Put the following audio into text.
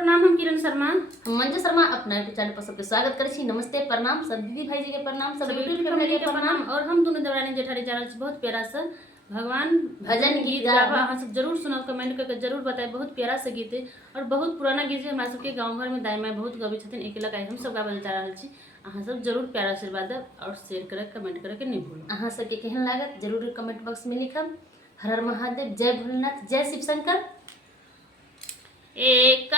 प्रणाम, हम किरण शर्मा। हम मंजू शर्मा अपना यूट्यूब चैनल पर सबके स्वागत करै छी। नमस्ते, प्रणाम सब दीदी भाई जी के प्रणाम, सब यूट्यूब फैमिली के प्रणाम। और हम दोनों देवरानी जेठानी जा रहल छी बहुत प्यारा सा भगवान भजन गीत गाबा। अहाँ सब जरूर सुनब, कमेंट करके जरूर बताए। बहुत प्यारा सा गीत है और बहुत पुराना गीत है। हमरा सबके गांव घर में दाई माई बहुत गबै छथिन, एक लगा हम सब गाबल जा रहल छी। अहाँ सब जरूर प्यारा आशीर्वाद देब और शेयर करे कमेंट करे के नहीं भूलू। अहाँ सबके केहन लागत जरूर कमेंट बॉक्स में लिखब। हर हर महादेव, जय भोलेनाथ, जय शिव शंकर। एक